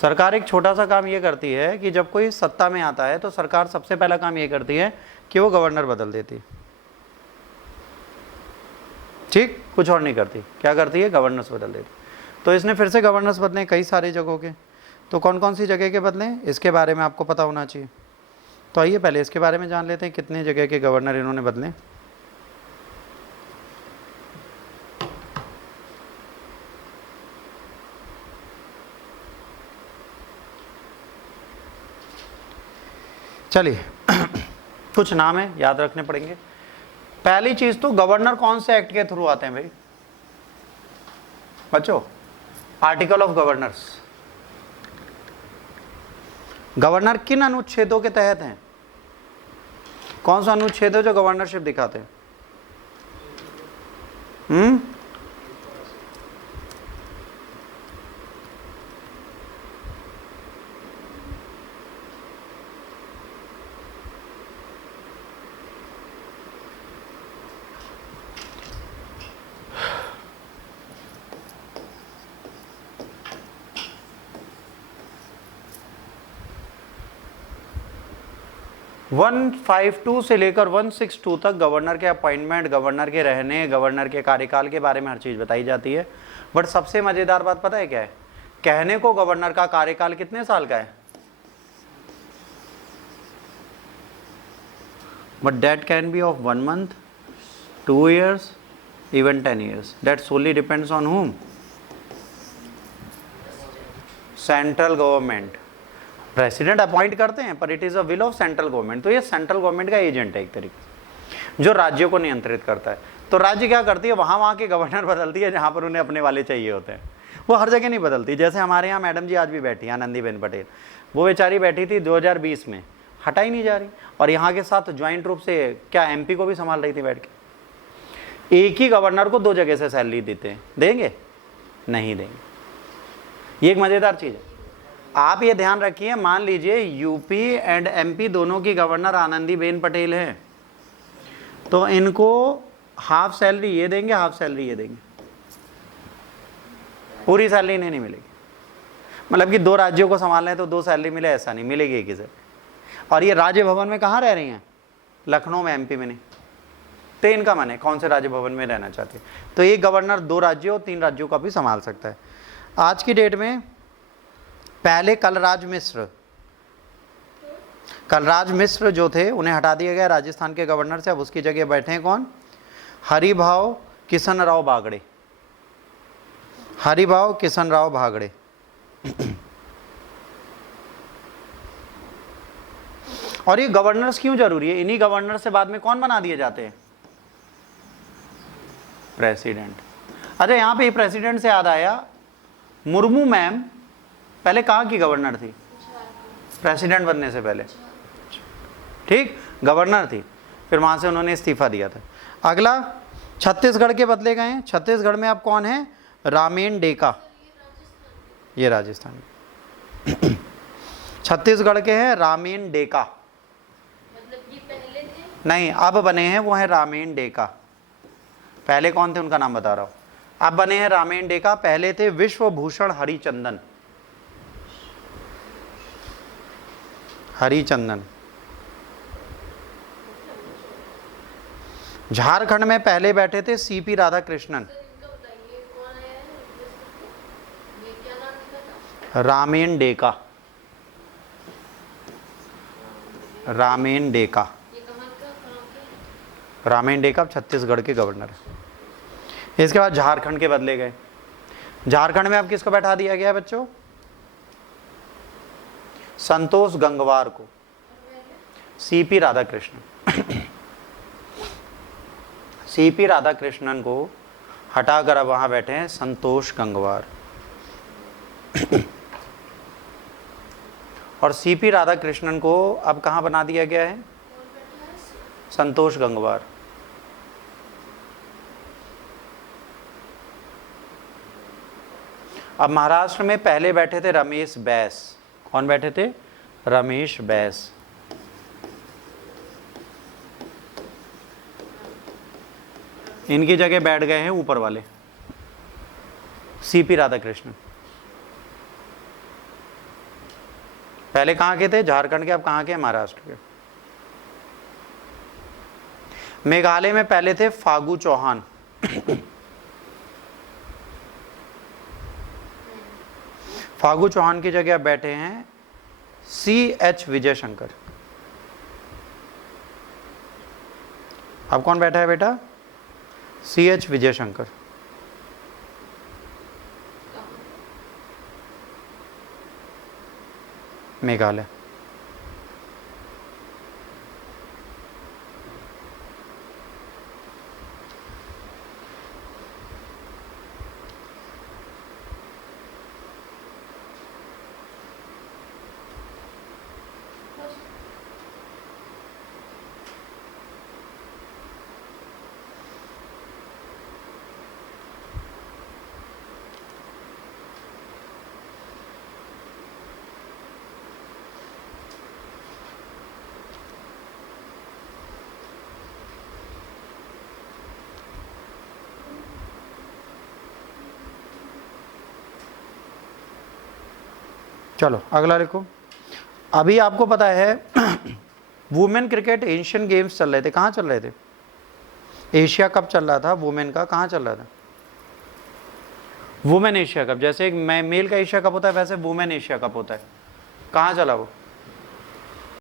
सरकार एक छोटा सा काम ये करती है कि जब कोई सत्ता में आता है तो सरकार सबसे पहला काम ये करती है कि वो गवर्नर बदल देती है। ठीक, कुछ और नहीं करती। क्या करती है? गवर्नर्स बदल देती। तो इसने फिर से गवर्नर्स बदले कई सारी जगहों के। तो कौन कौन सी जगह के बदले, इसके बारे में आपको पता होना चाहिए। तो आइए पहले इसके बारे में जान लेते हैं, कितने जगह के गवर्नर इन्होंने बदले। चलिए कुछ नाम है, याद रखने पड़ेंगे। पहली चीज तो गवर्नर कौन से एक्ट के थ्रू आते हैं भाई बच्चों? Article of governors. गवर्नर किन अनुच्छेदों के तहत हैं? कौन सा अनुच्छेद है जो गवर्नरशिप दिखाते हैं? 152 से लेकर 162 तक गवर्नर के अपॉइंटमेंट, गवर्नर के रहने, गवर्नर के कार्यकाल के बारे में हर चीज बताई जाती है। बट सबसे मजेदार बात पता है क्या है? कहने को गवर्नर का कार्यकाल कितने साल का है, but that can be of 1 month, 2 years, even 10 years. That solely depends on whom? Central government. President appoint करते हैं पर it is a will of central government. तो ये सेंट्रल गवर्नमेंट का एजेंट है एक तरीके से, जो राज्यों को नियंत्रित करता है। तो राज्य क्या करती है, वहां के गवर्नर बदलती है जहां पर उन्हें अपने वाले चाहिए होते हैं। वो हर जगह नहीं बदलती। जैसे हमारे यहाँ मैडम जी आज भी बैठी, आनंदीबेन पटेल, वो बेचारी बैठी थी 2020 में, हटा ही नहीं जा रही। और यहाँ के साथ ज्वाइंट रूप से क्या एमपी को भी संभाल रही थी बैठ के। एक ही गवर्नर को 2 जगह से सैलरी देते हैं, देंगे? नहीं देंगे। ये एक मजेदार चीज है। आप ये ध्यान रखिए, मान लीजिए यूपी एंड एमपी दोनों की गवर्नर आनंदीबेन पटेल है, तो इनको हाफ सैलरी ये देंगे, हाफ सैलरी ये देंगे, पूरी सैलरी इन्हें नहीं मिलेगी। मतलब कि 2 राज्यों को संभालना है तो 2 सैलरी मिले, ऐसा नहीं मिलेगी एक ही से। और ये राज्य भवन में कहाँ रह रही हैं? लखनऊ में, एमपी में नहीं। तो इनका मन है कौन से राज्य भवन में रहना चाहते हैं। तो ये गवर्नर 2 राज्यों और 3 राज्यों का भी संभाल सकता है। आज की डेट में पहले कलराज मिश्र जो थे उन्हें हटा दिया गया राजस्थान के गवर्नर से। अब उसकी जगह बैठे हैं कौन? हरिभाव किशन राव बागड़े। हरिभाव किशन राव बागड़े। और ये गवर्नर्स क्यों जरूरी है? इन्हीं गवर्नर से बाद में कौन बना दिए जाते हैं? प्रेसिडेंट। अच्छा, यहां पे प्रेसिडेंट से याद आया, मुर्मू मैम पहले कहाँ की गवर्नर थी? प्रेसिडेंट बनने से पहले, ठीक, गवर्नर थी। फिर वहां से उन्होंने इस्तीफा दिया था। अगला छत्तीसगढ़ के बदले गए हैं। छत्तीसगढ़ में अब कौन है? रामेन डेका। ये राजस्थान छत्तीसगढ़ के हैं रामेन डेका। मतलब ये पहले थे? नहीं, अब बने हैं वो है रामेन डेका। पहले कौन थे उनका नाम बता रहा हूं। अब बने हैं रामेन डेका। पहले थे विश्वभूषण हरिचंदन। हरिचंदन। झारखंड में पहले बैठे थे सीपी राधाकृष्णन। इनका बताइए कौन है? ये क्या नाम लिखा था? रामेन डेका। रामेन डेका। ये कहाँ के? रामेन डेका छत्तीसगढ़ के गवर्नर है। इसके बाद झारखंड के बदले गए। झारखंड में अब किसको बैठा दिया गया बच्चों? संतोष गंगवार को। सीपी राधाकृष्णन। सीपी राधाकृष्णन को हटाकर अब वहां बैठे हैं संतोष गंगवार। और सीपी राधाकृष्णन को अब कहां बना दिया गया है? संतोष गंगवार। अब महाराष्ट्र में पहले बैठे थे रमेश बैस। कौन बैठे थे? रमेश बैस। इनकी जगह बैठ गए हैं ऊपर वाले सीपी राधाकृष्णन। पहले कहाँ के थे? झारखंड के, अब कहाँ के? महाराष्ट्र के। मेघालय में पहले थे फागू चौहान। फागू चौहान की जगह बैठे हैं CH विजयशंकर। अब कौन बैठा है बेटा? CH विजयशंकर। मेघालय। चलो अगला लिखो। अभी आपको पता है वुमेन क्रिकेट एशियन गेम्स चल रहे थे, कहाँ चल रहे थे? एशिया कप चल रहा था वुमेन का, कहाँ चल रहा था? Women Asia cup. जैसे एक मेल का एशिया कप होता है वैसे वुमेन एशिया कप होता है, कहाँ चला वो?